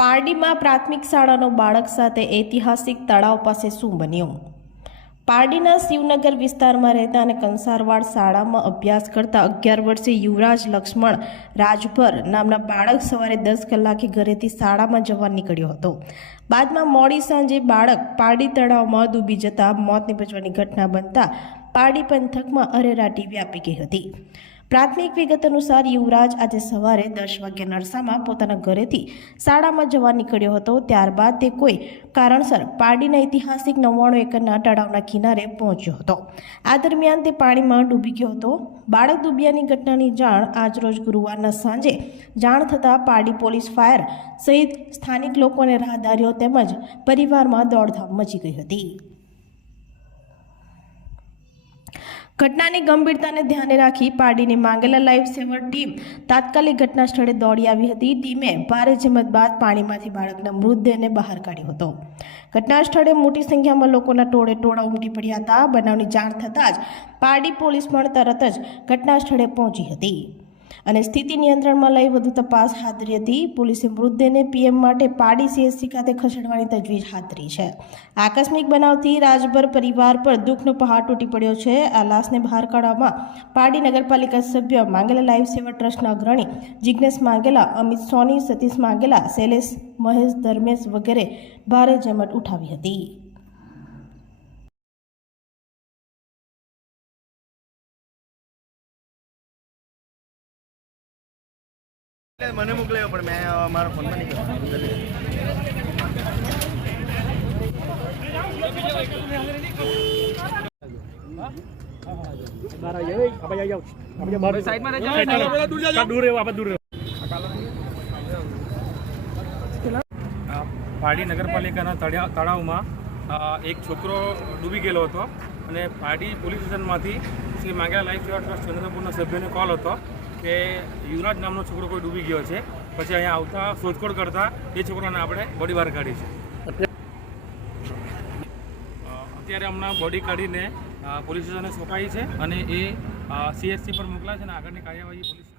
પારડીમાં પ્રાથમિક શાળાનો બાળક સાથે ઐતિહાસિક તળાવ પાસે શું બન્યું? પારડીના શિવનગર વિસ્તારમાં રહેતા અને કંસારવાડ શાળામાં અભ્યાસ કરતા 11 વર્ષીય યુવરાજ લક્ષ્મણ રાજભર નામના બાળક સવારે 10 કલાકે ઘરેથી શાળામાં જવા નીકળ્યો હતો. બાદમાં મોડી સાંજે બાળક પારડી તળાવમાં ડૂબી જતા મોત નીપજવાની ઘટના બનતા પારડી પંથકમાં અરેરાટી વ્યાપી ગઈ હતી. પ્રાથમિક વિગત અનુસાર યુવરાજ આજે સવારે 10 વાગ્યાના અરસામાં પોતાના ઘરેથી શાળામાં જવા નીકળ્યો હતો. ત્યારબાદ તે કોઈ કારણસર પારડીના ઐતિહાસિક 99 એકરના તળાવના કિનારે પહોંચ્યો હતો. આ દરમિયાન તે પાણીમાં ડૂબી ગયો હતો. બાળક ડૂબ્યાની ઘટનાની જાણ આજરોજ ગુરુવારના સાંજે જાણ થતાં પારડી પોલીસ, ફાયર સહિત સ્થાનિક લોકો અને રાહદારીઓ તેમજ પરિવારમાં દોડધામ મચી ગઈ હતી. ઘટનાની ગંભીરતાને ધ્યાને રાખી પારડીની માંગેલા લાઈફ સેવર ટીમ તાત્કાલિક ઘટના સ્થળે દોડી આવી હતી. ટીમે ભારે જહેમત બાદ પાણીમાંથી બાળકના મૃતદેહને બહાર કાઢ્યો હતો. ઘટના સ્થળે મોટી સંખ્યામાં લોકોના ટોળા ઉમટી પડ્યા હતા. બનાવની જાણ થતાં જ પારડી પોલીસ પણ તરત જ ઘટના સ્થળે પહોંચી હતી અને સ્થિતિ નિયંત્રણમાં લઈ વધુ તપાસ હાથ ધરી હતી. પોલીસે મૃતદેહને પીએમ માટે પારડી સીએચસી ખાતે ખસેડવાની તજવીજ હાથ ધરી છે. આકસ્મિક બનાવથી રાજભર પરિવાર પર દુઃખનો પહાડ તૂટી પડ્યો છે. આ લાશને બહાર કાઢવામાં પારડી નગરપાલિકા સભ્ય, માંગેલા લાઈફ સેવર ટ્રસ્ટના અગ્રણી જિગ્નેશ માંગેલા, અમિત સોની, સતીશ માંગેલા, શૈલેષ, મહેશ, ધર્મેશ વગેરે ભારે જહેમત ઉઠાવી હતી. મને મોકલ્યો પણ મેં મારા ફોનમાં નહીં કર્યો. પારડી નગરપાલિકાના તળાવમાં એક છોકરો ડૂબી ગયેલો હતો અને પારડી પોલીસ સ્ટેશનમાંથી Shri Mangela life saver trust ચંદ્રપુરના સભ્યને કોલ હતો કે યુવરાજ નામનો છોકરો કોઈ ડૂબી ગયો છે. પછી અહીંયા આવતા શોધખોળ કરતા એ છોકરાને આપણે બોડી બહાર કાઢી છે. અત્યારે હમણાં બોડી કાઢીને પોલીસ સ્ટેશને સોંપાઈ છે અને એ સીએચસી પર મોકલાય છે અને આગળની કાર્યવાહી પોલીસ